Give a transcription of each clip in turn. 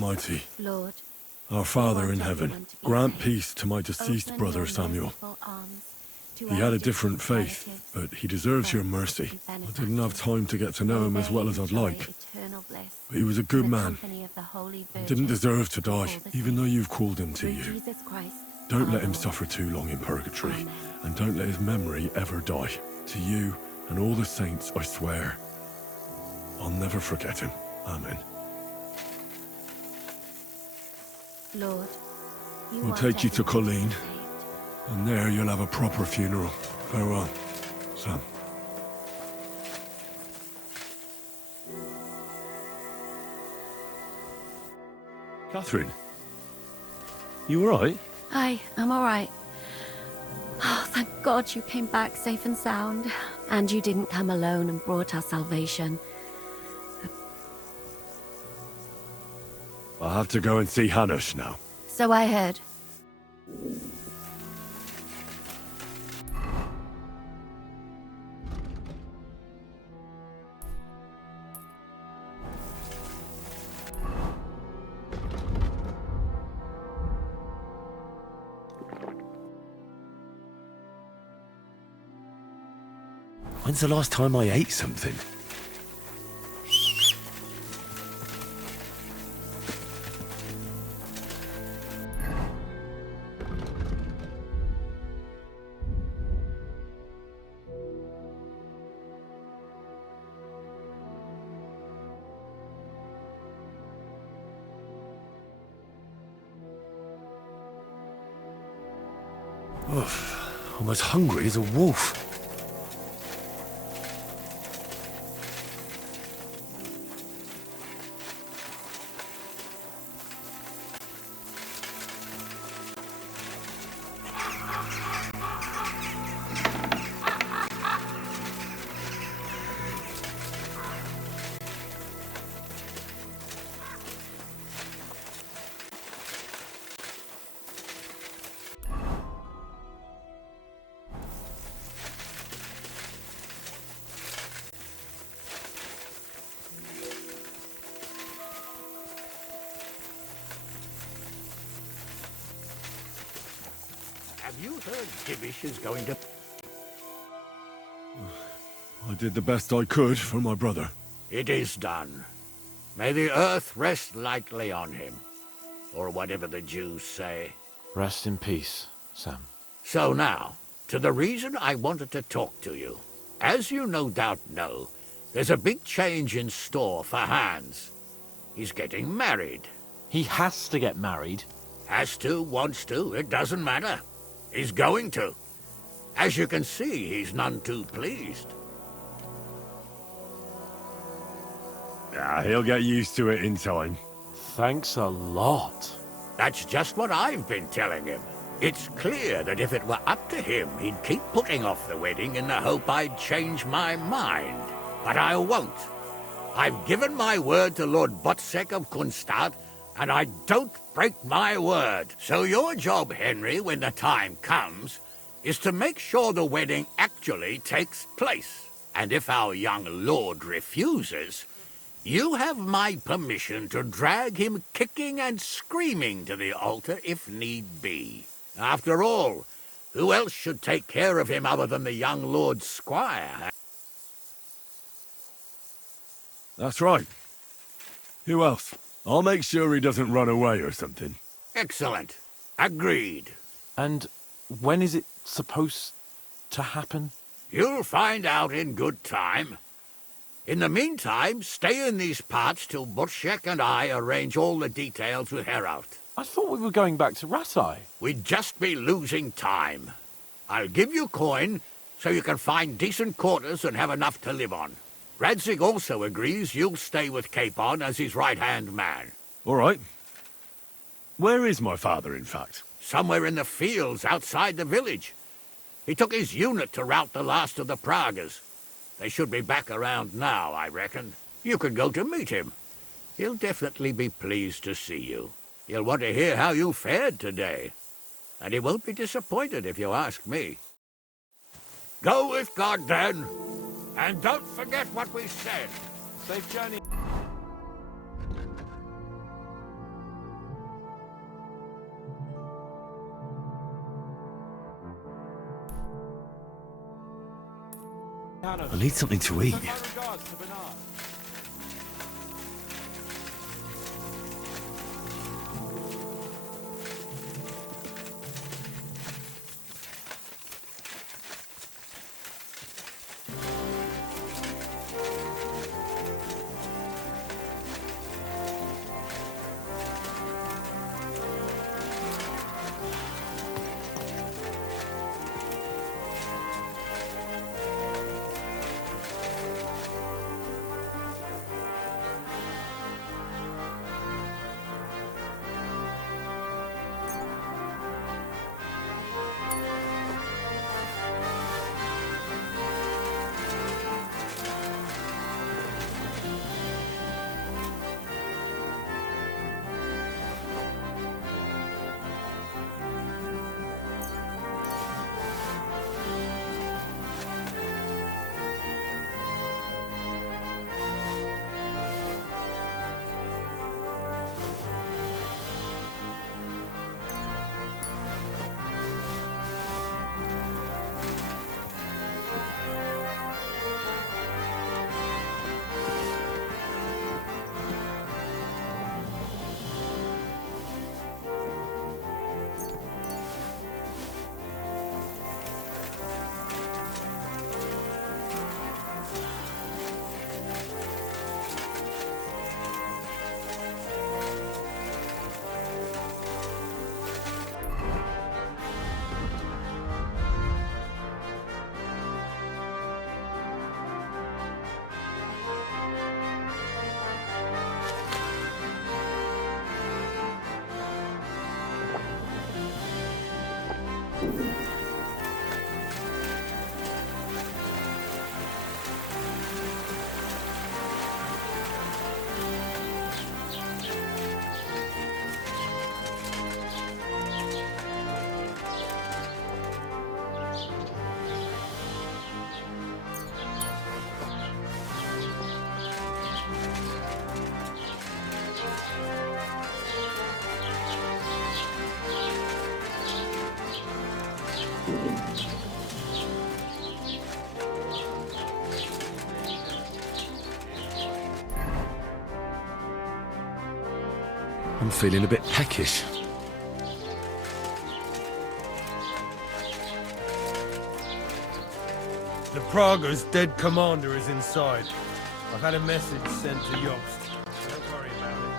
Almighty, Lord, our Father in want heaven, everyone to be grant safe. peace to my deceased Open brother your Samuel. merciful arms to He our had a different deceased faith, relatives, but he deserves your friends, mercy. and I didn't have time to get to know May him as they well as I'd enjoy like. eternal bliss But he was a in good the man. company of the Holy And Virgin didn't deserve to and die, all the even though saints. you've called him to Through you. Jesus Christ, Don't our let him Lord. suffer too long in purgatory, Amen. and don't let his memory ever die. To you and all the saints, I swear, I'll never forget him. Amen. Lord, you We'll want take you to everyone be Colleen, saved. and there you'll have a proper funeral. Farewell, Sam. Catherine, you all right? I'm all right. Oh, thank God you came back safe and sound. And you didn't come alone and brought us salvation. I'll have to go and see Hanush now. So I heard. When's the last time I ate something? Oof, I'm as hungry as a wolf. Have you heard Gibbish is going to... I did the best I could for my brother. It is done. May the earth rest lightly on him. Or whatever the Jews say. Rest in peace, Sam. So now, to the reason I wanted to talk to you. As you no doubt know, there's a big change in store for Hans. He's getting married. He has to get married. Has to, wants to, it doesn't matter. He's going to. As you can see, he's none too pleased. He'll get used to it in time. Thanks a lot. That's just what I've been telling him. It's clear that if it were up to him, he'd keep putting off the wedding in the hope I'd change my mind. But I won't. I've given my word to Lord Botsek of Kunstad, and I don't break my word. So your job, Henry, when the time comes, is to make sure the wedding actually takes place. And if our young lord refuses, you have my permission to drag him kicking and screaming to the altar if need be. After all, who else should take care of him other than the young lord's squire? That's right. Who else? I'll make sure he doesn't run away or something. Excellent. Agreed. And when is it supposed to happen? You'll find out in good time. In the meantime, stay in these parts till Butchek and I arrange all the details with Heraut. I thought we were going back to Ratai. We'd just be losing time. I'll give you coin so you can find decent quarters and have enough to live on. Radzig also agrees you'll stay with Capon as his right-hand man. All right. Where is my father, in fact? Somewhere in the fields outside the village. He took his unit to rout the last of the Pragas. They should be back around now, I reckon. You could go to meet him. He'll definitely be pleased to see you. He'll want to hear how you fared today. And he won't be disappointed if you ask me. Go with God, then. And don't forget what we said. Safe journey. I need something to eat. I'm feeling a bit peckish. The Prague's dead commander is inside. I've had a message sent to Yost. Don't worry about it.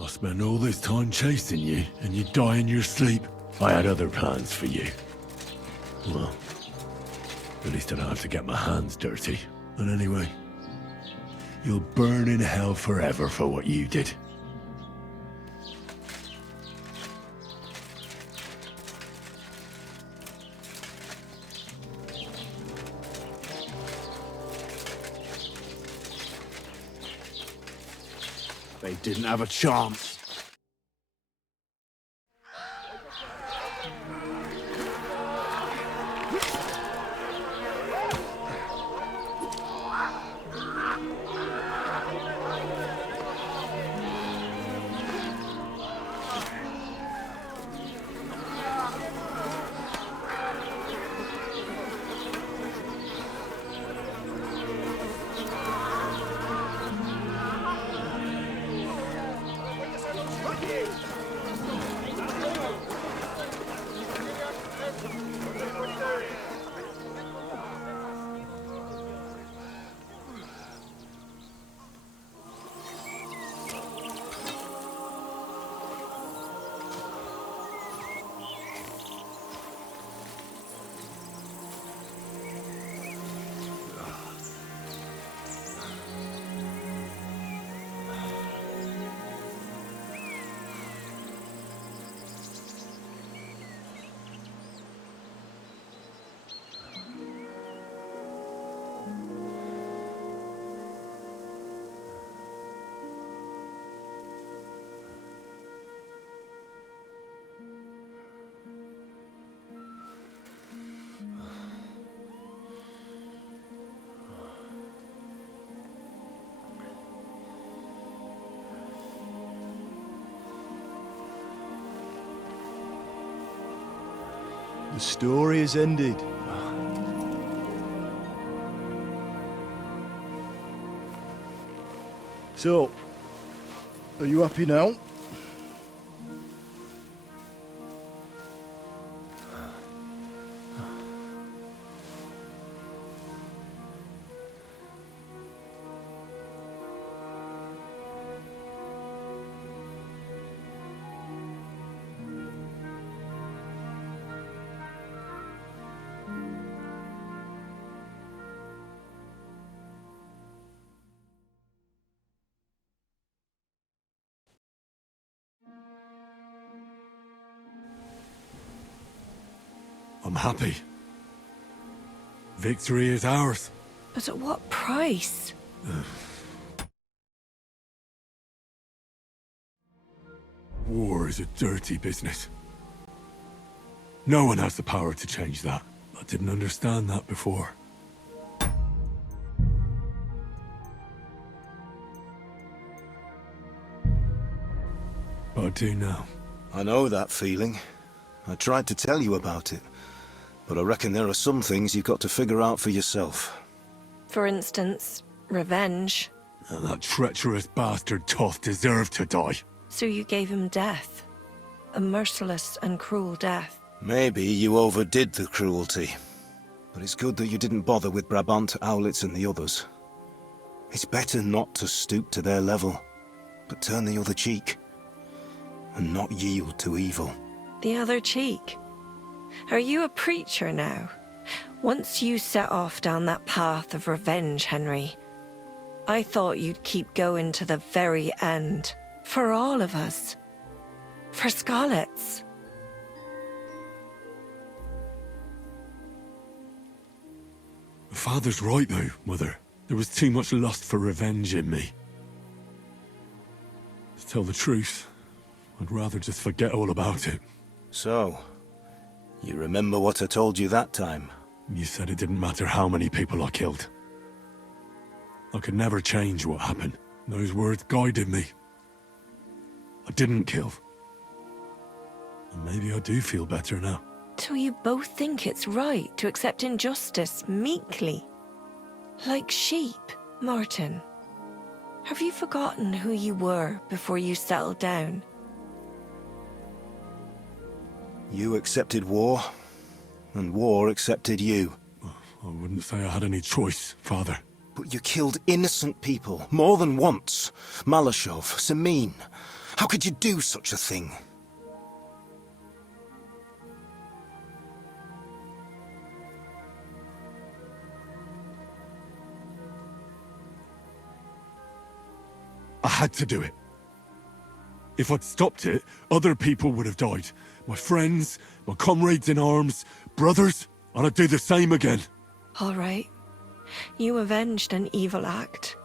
I spent all this time chasing you, and you die in your sleep. I had other plans for you. Well, at least I don't have to get my hands dirty. And anyway, you'll burn in hell forever for what you did. They didn't have a chance. The story is ended. So, are you happy now? I'm happy. Victory is ours. But at what price? War is a dirty business. No one has the power to change that. I didn't understand that before. But I do now. I know that feeling. I tried to tell you about it, but I reckon there are some things you've got to figure out for yourself. For instance, revenge. And that treacherous bastard Toth deserved to die. So you gave him death. A merciless and cruel death. Maybe you overdid the cruelty, but it's good that you didn't bother with Brabant, Owlitz and the others. It's better not to stoop to their level, but turn the other cheek, and not yield to evil. The other cheek? Are you a preacher now? Once you set off down that path of revenge, Henry, I thought you'd keep going to the very end. For all of us. For Scarlets. Father's right though, Mother. There was too much lust for revenge in me. To tell the truth, I'd rather just forget all about it. So, you remember what I told you that time? You said it didn't matter how many people I killed. I could never change what happened. Those words guided me. I didn't kill. And maybe I do feel better now. So you both think it's right to accept injustice meekly? Like sheep, Martin. Have you forgotten who you were before you settled down? You accepted war, and war accepted you. I wouldn't say I had any choice, Father. But you killed innocent people, more than once. Malashov, Samin. How could you do such a thing? I had to do it. If I'd stopped it, other people would have died. My friends, my comrades in arms, brothers, and I'd do the same again. All right. You avenged an evil act,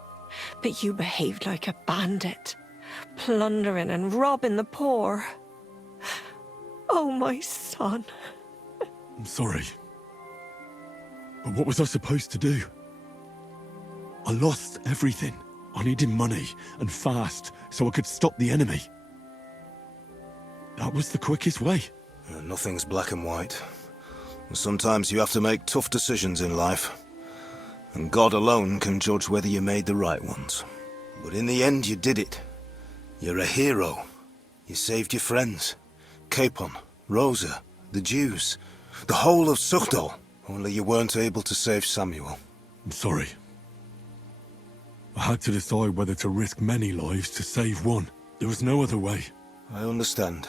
but you behaved like a bandit, plundering and robbing the poor. Oh, my son. I'm sorry. But what was I supposed to do? I lost everything. I needed money, and fast, so I could stop the enemy. That was the quickest way. Nothing's black and white. Sometimes you have to make tough decisions in life. And God alone can judge whether you made the right ones. But in the end, you did it. You're a hero. You saved your friends. Capon, Rosa, the Jews, the whole of Suchdol. Only you weren't able to save Samuel. I'm sorry. I had to decide whether to risk many lives to save one. There was no other way. I understand.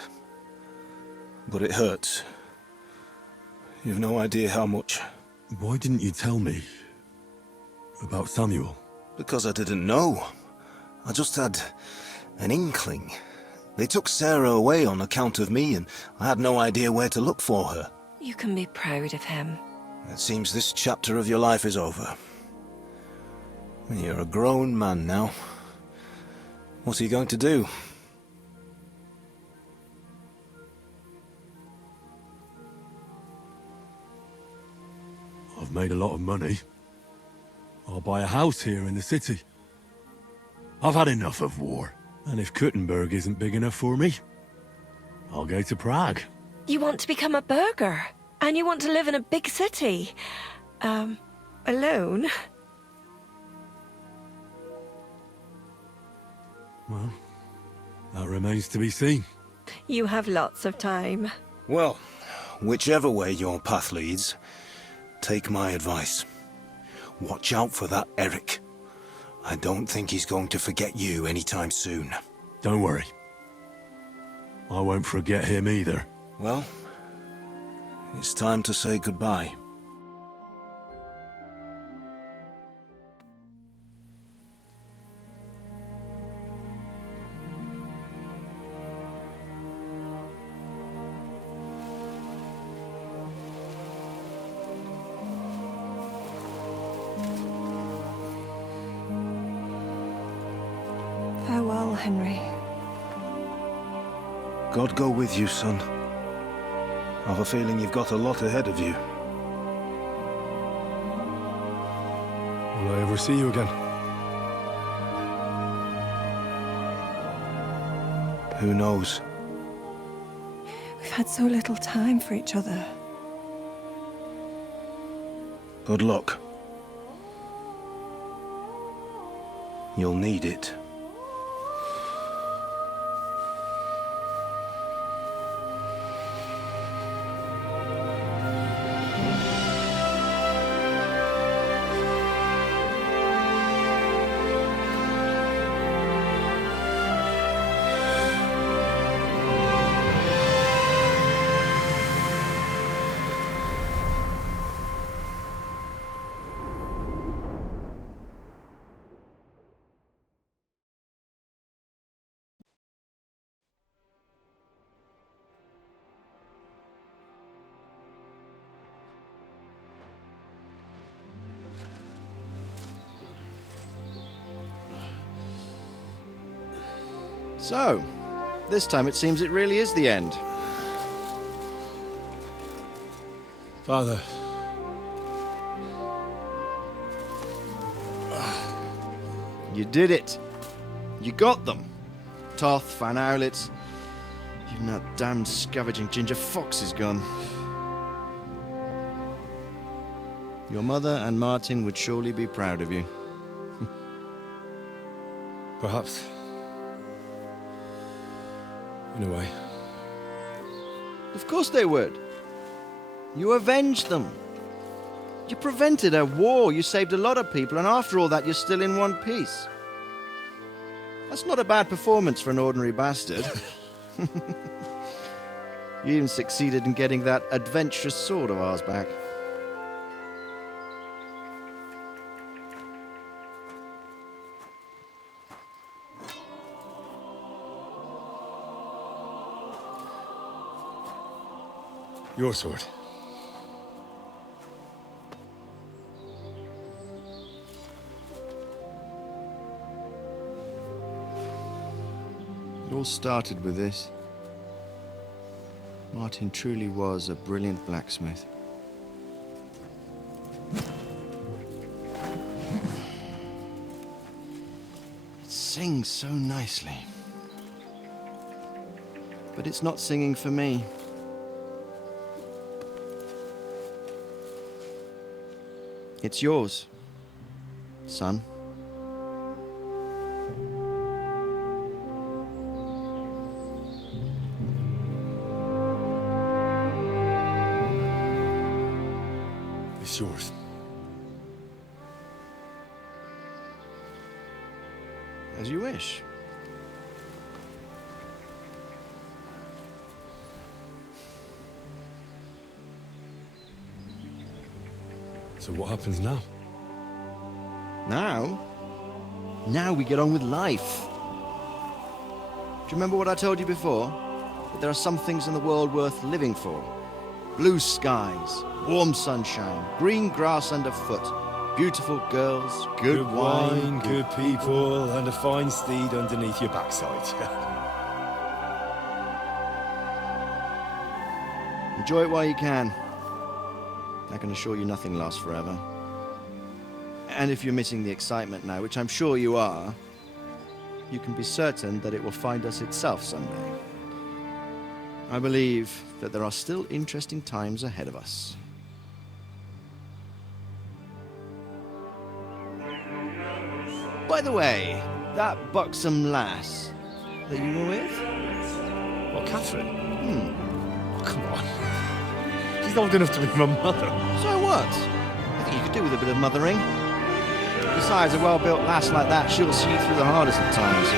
But it hurts. You've no idea how much. Why didn't you tell me about Samuel? Because I didn't know. I just had an inkling. They took Sarah away on account of me, and I had no idea where to look for her. You can be proud of him. It seems this chapter of your life is over. You're a grown man now. What are you going to do? I've made a lot of money. I'll buy a house here in the city. I've had enough of war. And if Kuttenberg isn't big enough for me, I'll go to Prague. You want to become a burgher? And you want to live in a big city? Alone? Well, that remains to be seen. You have lots of time. Well, whichever way your path leads, take my advice. Watch out for that Eric. I don't think he's going to forget you anytime soon. Don't worry. I won't forget him either. Well, it's time to say goodbye. Farewell, Henry. God go with you, son. I've a feeling you've got a lot ahead of you. Will I ever see you again? Who knows? We've had so little time for each other. Good luck. You'll need it. So, this time it seems it really is the end. Father, You did it. You got them. Toth, Van Owlitz. Even that damned scavenging ginger fox is gone. Your mother and Martin would surely be proud of you. perhaps. In a way. Of course they would. You avenged them. You prevented a war, you saved a lot of people, and after all that, you're still in one piece. That's not a bad performance for an ordinary bastard. You even succeeded in getting that adventurous sword of ours back. Your sword. It all started with this. Martin truly was a brilliant blacksmith. It sings so nicely. But it's not singing for me. It's yours, son. It's yours. As you wish. So what happens now? Now we get on with life. Do you remember what I told you before? That there are some things in the world worth living for. Blue skies, warm sunshine, green grass underfoot, beautiful girls, good wine, good people, and a fine steed underneath your backside. Enjoy it while you can. I can assure you nothing lasts forever. And if you're missing the excitement now, which I'm sure you are, you can be certain that it will find us itself someday. I believe that there are still interesting times ahead of us. By the way, that buxom lass that you were with? What, Catherine? Oh, come on. She's old enough to be my mother. So what? I think you could do with a bit of mothering. Besides, a well-built lass like that, she'll see you through the hardest of times.